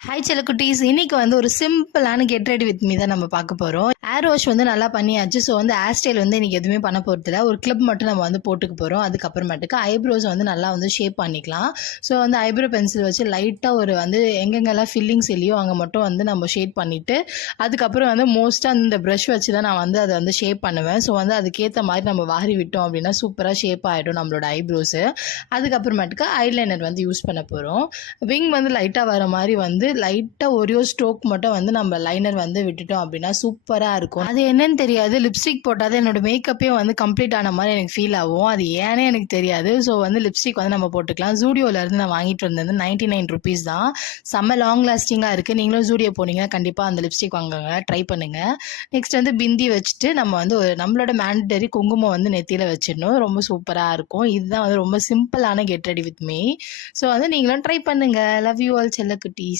Hi செல்லக்குட்டீஸ், இன்னைக்கு வந்து ஒரு சிம்பிளான கெட் ரெடி வித் மீ தான் நம்ம பார்க்க போகிறோம். ஹேர் வாஷ் வந்து நல்லா பண்ணியாச்சு. ஸோ வந்து ஹேர் ஸ்டைல் வந்து இன்றைக்கி எதுவுமே பண்ண போகிறதில்ல. ஒரு கிளிப் மட்டும் நம்ம வந்து போட்டுக்க போகிறோம். அதுக்கப்புறமேட்டுக்கு ஐப்ரோஸ் வந்து நல்லா வந்து ஷேப் பண்ணிக்கலாம். ஸோ வந்து ஐப்ரோ பென்சில் வச்சு லைட்டாக ஒரு வந்து எங்கெங்கெல்லாம் ஃபில்லிங்ஸ் இல்லையோ அங்கே மட்டும் வந்து நம்ம ஷேட் பண்ணிவிட்டு, அதுக்கப்புறம் வந்து மோஸ்ட்டாக அந்த ப்ரஷ் வச்சு தான் நான் வந்து அதை வந்து ஷேப் பண்ணுவேன். ஸோ வந்து அதுக்கேற்ற மாதிரி நம்ம வாரி விட்டோம் அப்படின்னா சூப்பராக ஷேப் ஆகிடும் நம்மளோட ஐப்ரோஸு. அதுக்கப்புறமேட்டுக்கு ஐலைனர் வந்து யூஸ் பண்ண போகிறோம். விங் வந்து லைட்டாக வர மாதிரி வந்து லைட்டாக ஒரே ஸ்ட்ரோக் மட்டும் வந்து நம்ம லைனர் வந்து விட்டுட்டோம் அப்படின்னா சூப்பராக இருக்கும். அது என்னன்னு தெரியாது, லிப்ஸ்டிக் போட்டால் தான் என்னோட மேக்கப்பே வந்து கம்ப்ளீட் ஆன மாதிரி எனக்கு ஃபீல் ஆகும். அது ஏன்னே எனக்கு தெரியாது. ஸோ வந்து லிப்ஸ்டிக் வந்து நம்ம போட்டுக்கலாம். ஜூடியோலேருந்து நான் வாங்கிட்டு வந்தது 99 ருபீஸ் தான். செம்ம லாங் லாஸ்டிங்காக இருக்குது. நீங்களும் ஜூடியோ போனீங்கன்னா கண்டிப்பாக அந்த லிப்ஸ்டிக் வாங்குங்க, ட்ரை பண்ணுங்கள். நெக்ஸ்ட் வந்து பிந்தி வச்சுட்டு நம்ம வந்து நம்மளோட மேண்டரி குங்குமம் வந்து நெத்தியில் வச்சிடணும். ரொம்ப சூப்பராக இருக்கும். இதுதான் வந்து ரொம்ப சிம்பிளான get ready with me. So வந்து நீங்களும் ட்ரை பண்ணுங்கள். Love you all செல்லக்குட்டீஸ்.